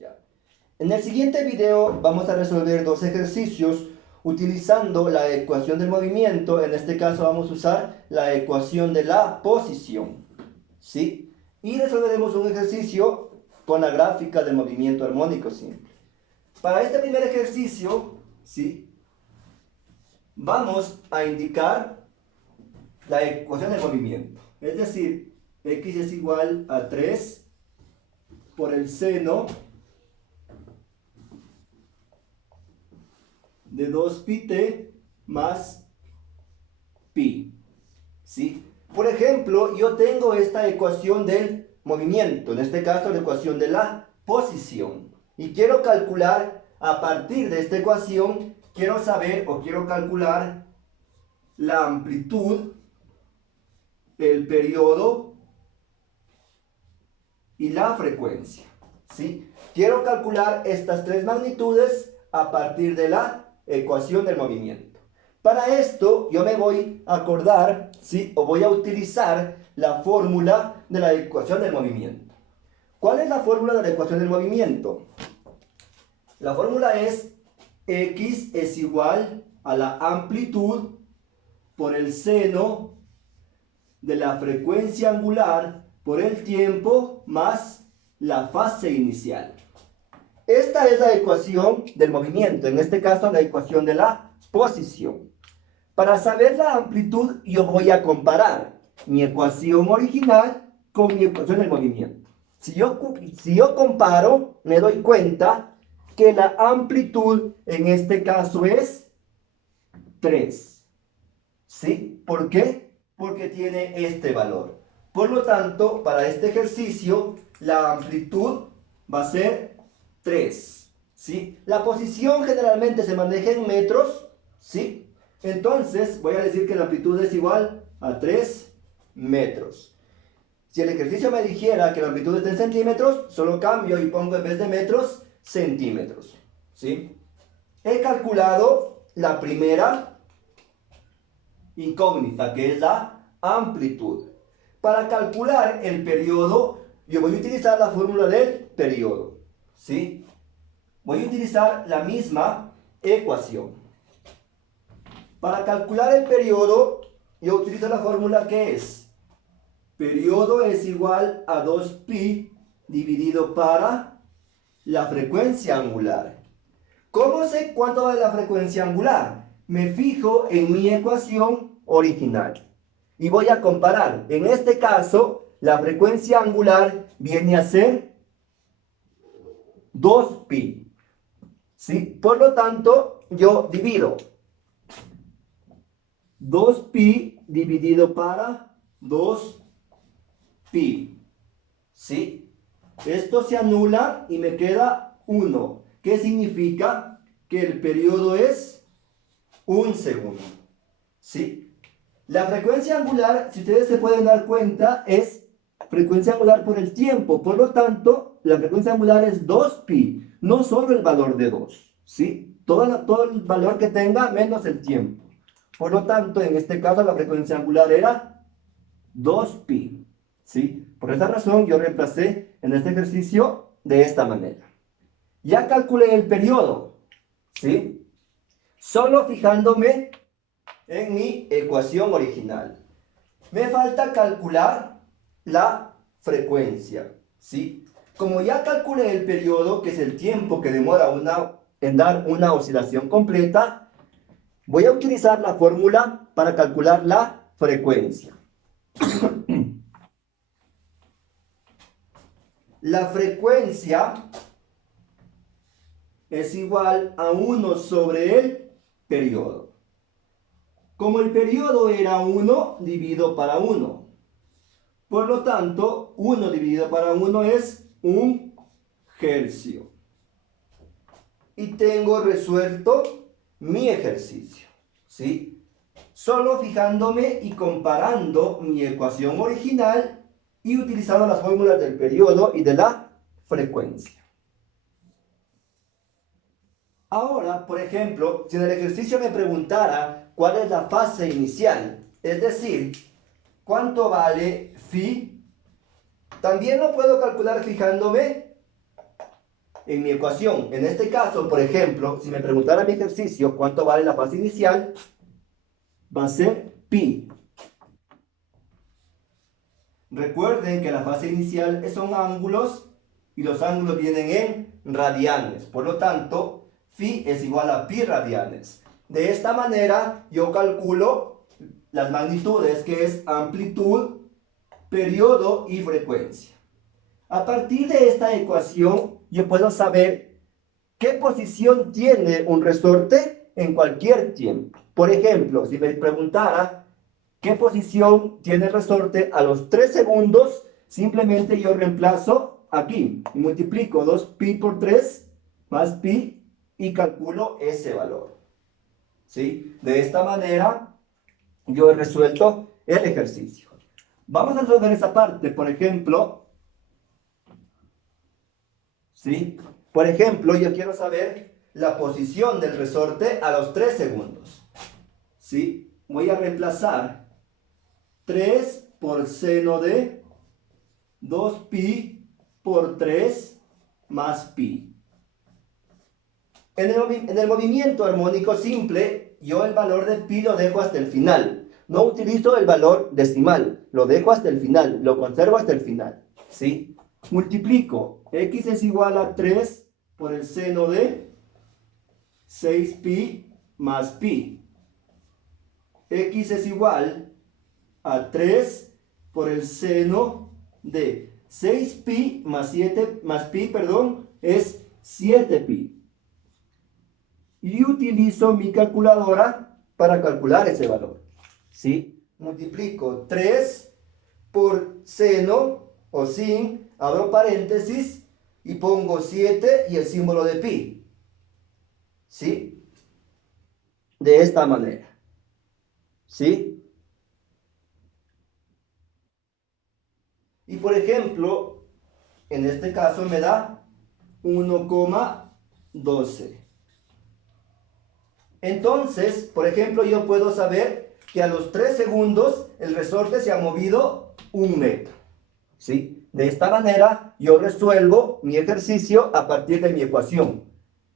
Ya. En el siguiente video vamos a resolver dos ejercicios utilizando la ecuación del movimiento. En este caso vamos a usar la ecuación de la posición, ¿sí? Y resolveremos un ejercicio con la gráfica del movimiento armónico simple. Para este primer ejercicio, ¿sí?, vamos a indicar la ecuación del movimiento. Es decir, x es igual a 3 por el seno de 2πt más pi, ¿sí? Por ejemplo, yo tengo esta ecuación del movimiento, en este caso la ecuación de la posición, y quiero calcular a partir de esta ecuación, quiero saber o quiero calcular la amplitud, el periodo y la frecuencia, ¿sí? Quiero calcular estas tres magnitudes a partir de la ecuación del movimiento. Para esto yo me voy a acordar, ¿sí?, o voy a utilizar la fórmula de la ecuación del movimiento. ¿Cuál es la fórmula de la ecuación del movimiento? La fórmula es x es igual a la amplitud por el seno de la frecuencia angular por el tiempo más la fase inicial. Esta es la ecuación del movimiento, en este caso la ecuación de la posición. Para saber la amplitud yo voy a comparar mi ecuación original con mi ecuación del movimiento. Si yo comparo, me doy cuenta que la amplitud en este caso es 3. ¿Sí? ¿Por qué? Porque tiene este valor. Por lo tanto, para este ejercicio, la amplitud va a ser 3. ¿Sí? La posición generalmente se maneja en metros, ¿sí? Entonces, voy a decir que la amplitud es igual a 3 metros. Si el ejercicio me dijera que la amplitud está en centímetros, solo cambio y pongo en vez de metros, centímetros, ¿sí? He calculado la primera incógnita, que es la amplitud. Para calcular el periodo, yo voy a utilizar la fórmula del periodo, ¿sí? Voy a utilizar la misma ecuación. Para calcular el periodo, yo utilizo la fórmula que es periodo es igual a 2pi dividido para la frecuencia angular. ¿Cómo sé cuánto vale la frecuencia angular? Me fijo en mi ecuación original y voy a comparar. En este caso, la frecuencia angular viene a ser 2pi, ¿sí? Por lo tanto, yo divido 2pi dividido para 2pi, ¿sí? Esto se anula y me queda 1. ¿Qué significa? Que el periodo es 1 segundo, ¿sí? La frecuencia angular, si ustedes se pueden dar cuenta, es frecuencia angular por el tiempo. Por lo tanto, la frecuencia angular es 2pi, no solo el valor de 2, ¿sí? Todo el valor que tenga menos el tiempo. Por lo tanto, en este caso la frecuencia angular era 2pi, ¿sí? Por esa razón yo reemplacé en este ejercicio de esta manera. Ya calculé el periodo, ¿sí? Solo fijándome en mi ecuación original. Me falta calcular la frecuencia, ¿sí? Como ya calculé el periodo, que es el tiempo que demora en dar una oscilación completa, voy a utilizar la fórmula para calcular la frecuencia. La frecuencia es igual a 1 sobre el periodo. Como el periodo era 1, divido para 1. Por lo tanto, 1 dividido para 1 es 1 hercio. Y tengo resuelto mi ejercicio, ¿sí? Solo fijándome y comparando mi ecuación original y utilizando las fórmulas del periodo y de la frecuencia. Ahora, por ejemplo, si en el ejercicio me preguntara cuál es la fase inicial, es decir, cuánto vale phi, también lo puedo calcular fijándome en mi ecuación. En este caso, por ejemplo, si me preguntara mi ejercicio cuánto vale la fase inicial, va a ser pi. Recuerden que la fase inicial son ángulos y los ángulos vienen en radianes. Por lo tanto, phi es igual a pi radianes. De esta manera yo calculo las magnitudes, que es amplitud, periodo y frecuencia. A partir de esta ecuación yo puedo saber qué posición tiene un resorte en cualquier tiempo. Por ejemplo, si me preguntara qué posición tiene el resorte a los 3 segundos, simplemente yo reemplazo aquí y multiplico 2pi por 3 más pi y calculo ese valor. ¿Sí? De esta manera yo he resuelto el ejercicio. Vamos a resolver esa parte. Por ejemplo, ¿sí? Por ejemplo, yo quiero saber la posición del resorte a los 3 segundos. ¿Sí? Voy a reemplazar 3 por seno de 2pi por 3 más pi. En el movimiento armónico simple, yo el valor de pi lo dejo hasta el final. No utilizo el valor decimal, lo dejo hasta el final, lo conservo hasta el final. ¿Sí? Multiplico, x es igual a 3 por el seno de 6pi más pi. X es igual a 3 por el seno de 6pi más 7 más pi, perdón, es 7pi. Y utilizo mi calculadora para calcular ese valor. ¿Sí? Multiplico 3 por seno o sin, abro paréntesis y pongo 7 y el símbolo de pi. ¿Sí? De esta manera. ¿Sí? Y por ejemplo, en este caso me da 1,12. Entonces, por ejemplo, yo puedo saber que a los 3 segundos el resorte se ha movido 1 metro. ¿Sí? De esta manera yo resuelvo mi ejercicio a partir de mi ecuación.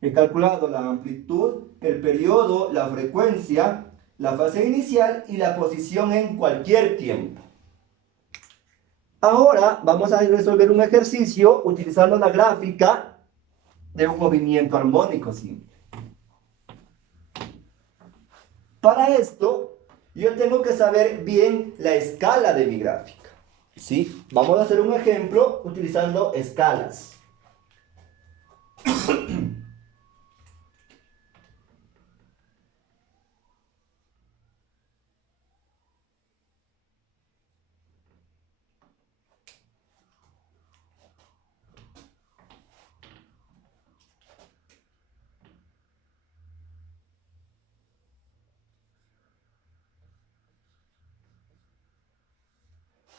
He calculado la amplitud, el periodo, la frecuencia, la fase inicial y la posición en cualquier tiempo. Ahora vamos a resolver un ejercicio utilizando la gráfica de un movimiento armónico simple. Para esto, yo tengo que saber bien la escala de mi gráfica. ¿Sí? Vamos a hacer un ejemplo utilizando escalas.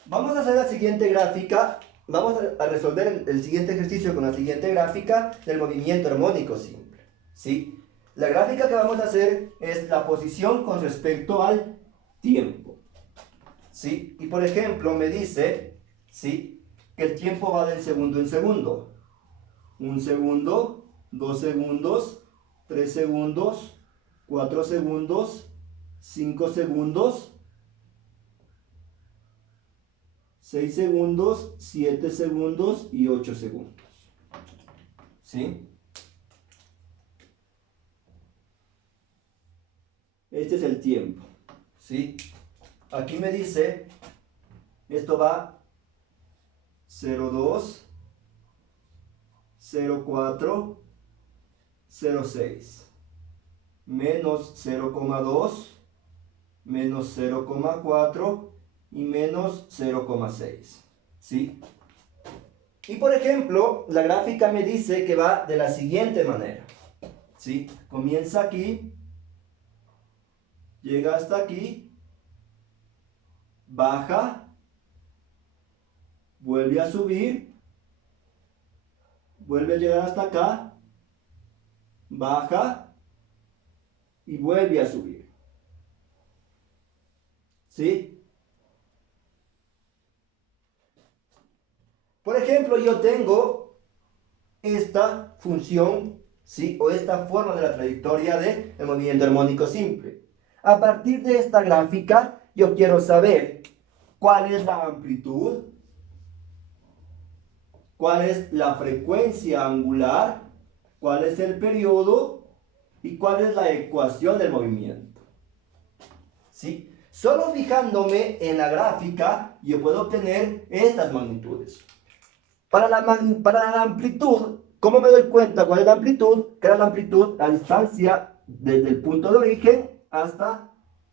Vamos a hacer la siguiente gráfica, vamos a resolver el siguiente ejercicio con la siguiente gráfica del movimiento armónico simple. ¿Sí? La gráfica que vamos a hacer es la posición con respecto al tiempo. ¿Sí? Y por ejemplo me dice, ¿sí?, que el tiempo va del segundo en segundo. 1 segundo, 2 segundos, 3 segundos, 4 segundos, 5 segundos, 6 segundos, 7 segundos y 8 segundos. ¿Sí? Este es el tiempo. ¿Sí? Aquí me dice, esto va 0,2, 0,4, 0,6, menos 0,2, menos 0,4 y menos 0,6. ¿Sí? Y por ejemplo, la gráfica me dice que va de la siguiente manera. ¿Sí? Comienza aquí, llega hasta aquí, baja, vuelve a subir, vuelve a llegar hasta acá, baja y vuelve a subir. ¿Sí? Por ejemplo, yo tengo esta función, ¿sí? O esta forma de la trayectoria del movimiento armónico simple. A partir de esta gráfica, yo quiero saber cuál es la amplitud, cuál es la frecuencia angular, cuál es el periodo y cuál es la ecuación del movimiento. ¿Sí? Solo fijándome en la gráfica, yo puedo obtener estas magnitudes. Para la amplitud, ¿cómo me doy cuenta cuál es la amplitud? Que era la amplitud, la distancia desde el punto de origen hasta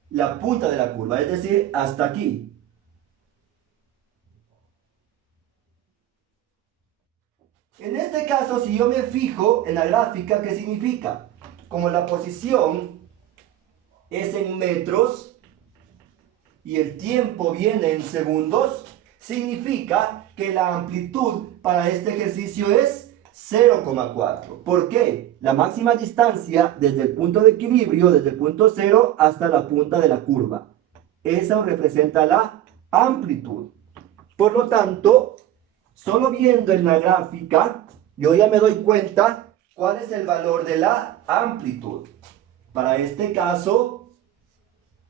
la punta de la curva, es decir, hasta aquí. En este caso, si yo me fijo en la gráfica, ¿qué significa? Como la posición es en metros y el tiempo viene en segundos, significa que la amplitud para este ejercicio es 0,4. ¿Por qué? La máxima distancia desde el punto de equilibrio, desde el punto 0 hasta la punta de la curva. Eso representa la amplitud. Por lo tanto, solo viendo en la gráfica, yo ya me doy cuenta cuál es el valor de la amplitud. Para este caso,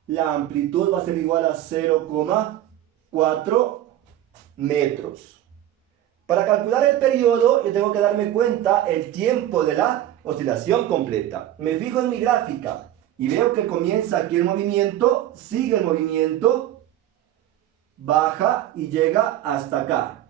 la amplitud va a ser igual a 0,4 metros. Para calcular el periodo, yo tengo que darme cuenta el tiempo de la oscilación completa. Me fijo en mi gráfica y veo que comienza aquí el movimiento, sigue el movimiento, baja y llega hasta acá.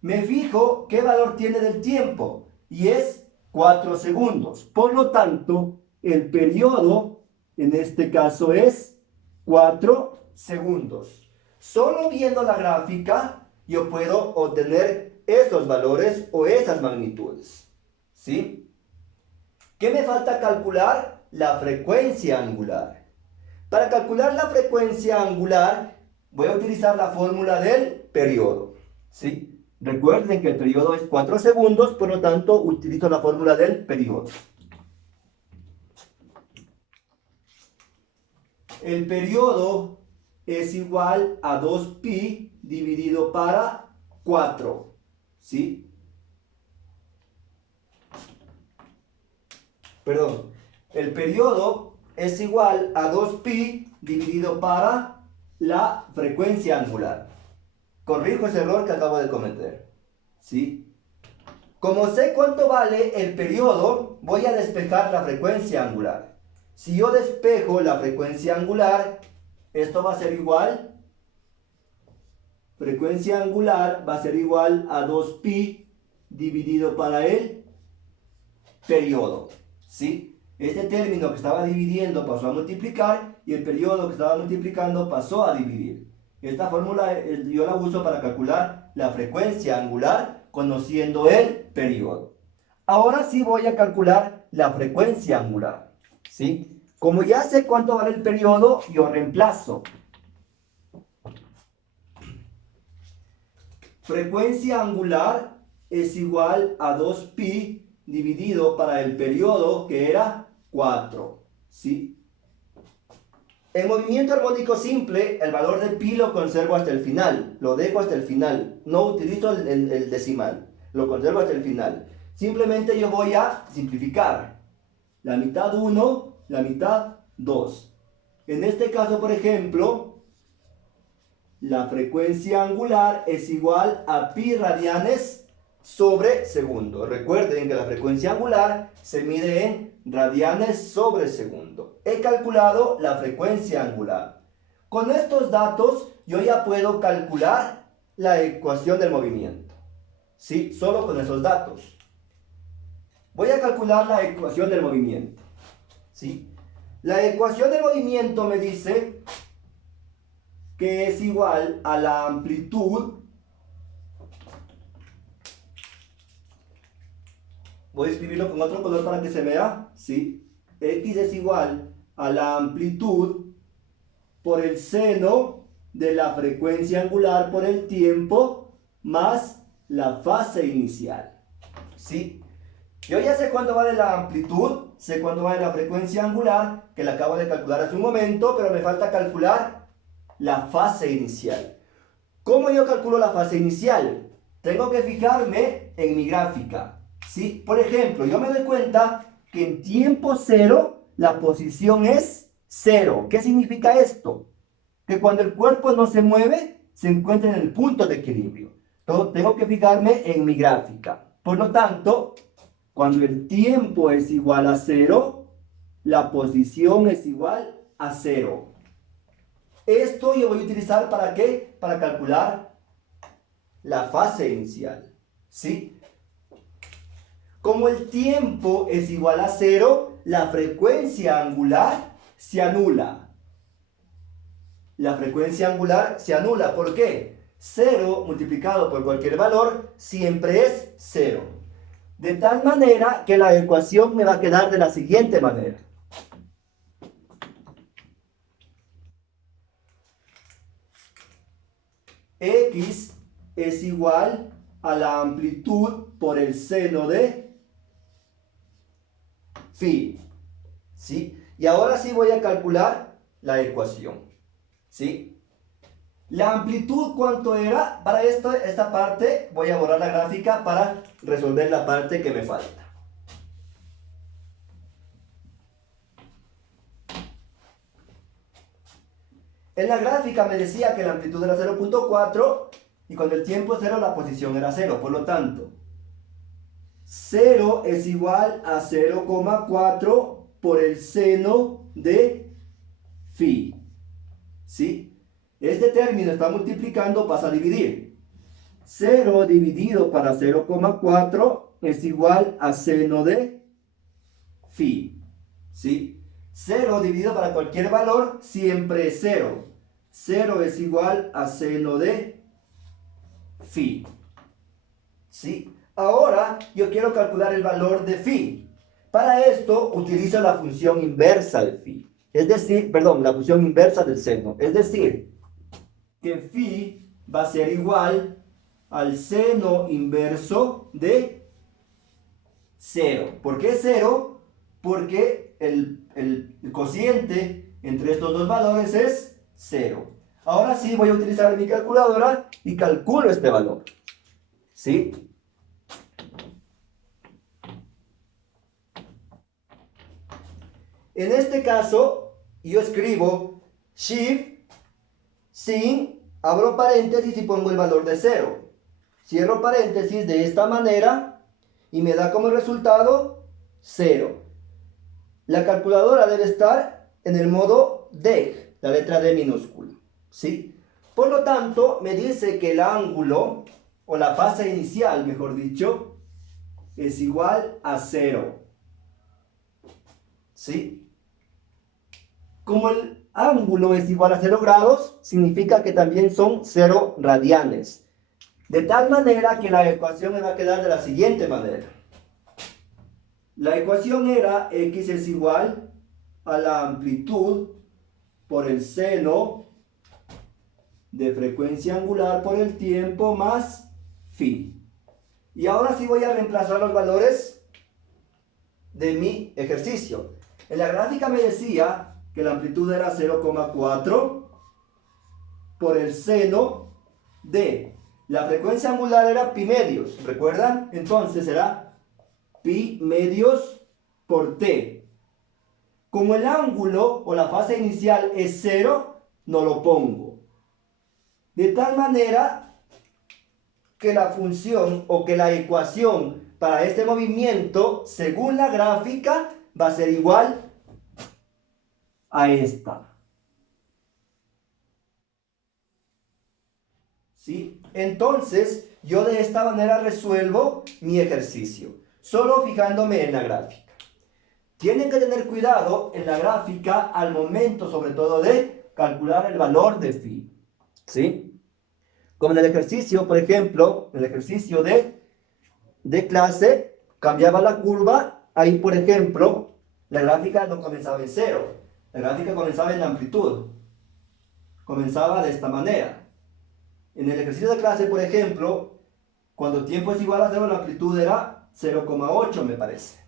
Me fijo qué valor tiene del tiempo y es 4 segundos. Por lo tanto, el periodo en este caso es 4 segundos. Solo viendo la gráfica yo puedo obtener esos valores o esas magnitudes. ¿Sí? ¿Qué me falta calcular? La frecuencia angular. Para calcular la frecuencia angular voy a utilizar la fórmula del periodo. ¿Sí? Recuerden que el periodo es 4 segundos, por lo tanto utilizo la fórmula del periodo. El periodo es igual a 2pi dividido para 4. ¿Sí? Perdón. El periodo es igual a 2pi dividido para la frecuencia angular. Corrijo ese error que acabo de cometer. ¿Sí? Como sé cuánto vale el periodo, voy a despejar la frecuencia angular. Si yo despejo la frecuencia angular, esto va a ser igual, frecuencia angular va a ser igual a 2pi dividido para el periodo. ¿Sí? Este término que estaba dividiendo pasó a multiplicar y el periodo que estaba multiplicando pasó a dividir. Esta fórmula yo la uso para calcular la frecuencia angular conociendo el periodo. Ahora sí voy a calcular la frecuencia angular. ¿Sí? Como ya sé cuánto vale el periodo, yo reemplazo. Frecuencia angular es igual a 2pi dividido para el periodo que era 4. ¿Sí? En movimiento armónico simple, el valor de pi lo conservo hasta el final. Lo dejo hasta el final. No utilizo el decimal. Lo conservo hasta el final. Simplemente yo voy a simplificar. La mitad 1, la mitad 2. En este caso, por ejemplo, la frecuencia angular es igual a pi radianes sobre segundo. Recuerden que la frecuencia angular se mide en radianes sobre segundo. He calculado la frecuencia angular. Con estos datos yo ya puedo calcular la ecuación del movimiento. ¿Sí? Solo con esos datos. Voy a calcular la ecuación del movimiento. ¿Sí? La ecuación del movimiento me dice que es igual a la amplitud. Voy a escribirlo con otro color para que se vea. ¿Sí? X es igual a la amplitud por el seno de la frecuencia angular por el tiempo más la fase inicial. ¿Sí? Yo ya sé cuánto vale la amplitud, sé cuánto vale la frecuencia angular, que la acabo de calcular hace un momento, pero me falta calcular la fase inicial. ¿Cómo yo calculo la fase inicial? Tengo que fijarme en mi gráfica, ¿sí? Por ejemplo, yo me doy cuenta que en tiempo cero la posición es 0. ¿Qué significa esto? Que cuando el cuerpo no se mueve, se encuentra en el punto de equilibrio. Entonces, tengo que fijarme en mi gráfica. Por lo tanto, cuando el tiempo es igual a 0, la posición es igual a 0. Esto yo voy a utilizar ¿para qué? Para calcular la fase inicial, ¿sí? Como el tiempo es igual a 0, la frecuencia angular se anula. La frecuencia angular se anula. ¿Por qué? 0 multiplicado por cualquier valor siempre es 0. De tal manera que la ecuación me va a quedar de la siguiente manera. X es igual a la amplitud por el seno de phi, ¿sí? Y ahora sí voy a calcular la ecuación, ¿sí? La amplitud, ¿cuánto era? Para esta parte voy a borrar la gráfica para resolver la parte que me falta. En la gráfica me decía que la amplitud era 0.4 y cuando el tiempo es 0 la posición era 0. Por lo tanto, 0 es igual a 0,4 por el seno de phi, ¿sí? Este término está multiplicando, pasa a dividir. 0 dividido para 0,4 es igual a seno de phi, ¿sí? 0 dividido para cualquier valor siempre es 0. 0 es igual a seno de phi, ¿sí? Ahora yo quiero calcular el valor de phi. Para esto utilizo la función inversa de phi. Es decir, perdón, la función inversa del seno. Es decir, que phi va a ser igual al seno inverso de 0. ¿Por qué 0? Porque el cociente entre estos dos valores es 0. Ahora sí voy a utilizar mi calculadora y calculo este valor, ¿sí? En este caso, yo escribo shift, sin, abro paréntesis y pongo el valor de 0. Cierro paréntesis de esta manera y me da como resultado 0. La calculadora debe estar en el modo DEG, la letra D minúscula, ¿sí? Por lo tanto, me dice que el ángulo, o la fase inicial, mejor dicho, es igual a 0, ¿sí? Como el ángulo es igual a 0 grados, significa que también son 0 radianes. De tal manera que la ecuación me va a quedar de la siguiente manera. La ecuación era x es igual a la amplitud por el seno de frecuencia angular por el tiempo más phi. Y ahora sí voy a reemplazar los valores de mi ejercicio. En la gráfica me decía que la amplitud era 0,4 por el seno de la frecuencia angular era pi medios, ¿recuerdan? Entonces será pi medios por t. Como el ángulo o la fase inicial es 0, no lo pongo. De tal manera que la función o que la ecuación para este movimiento, según la gráfica, va a ser igual a esta. ¿Sí? Entonces, yo de esta manera resuelvo mi ejercicio, solo fijándome en la gráfica. Tienen que tener cuidado en la gráfica al momento, sobre todo, de calcular el valor de phi, ¿sí? Como en el ejercicio, por ejemplo, en el ejercicio de clase, cambiaba la curva, ahí, por ejemplo, la gráfica no comenzaba en 0, la gráfica comenzaba en amplitud, comenzaba de esta manera. En el ejercicio de clase, por ejemplo, cuando tiempo es igual a 0, la amplitud era 0,8, me parece,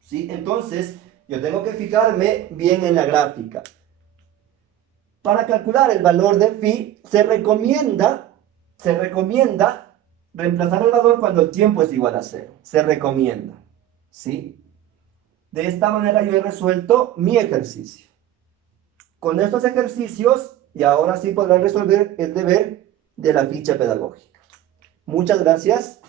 ¿sí? Entonces, yo tengo que fijarme bien en la gráfica. Para calcular el valor de phi, se recomienda reemplazar el valor cuando el tiempo es igual a cero. Se recomienda, ¿sí? De esta manera yo he resuelto mi ejercicio. Con estos ejercicios, y ahora sí podrán resolver el deber de la ficha pedagógica. Muchas gracias.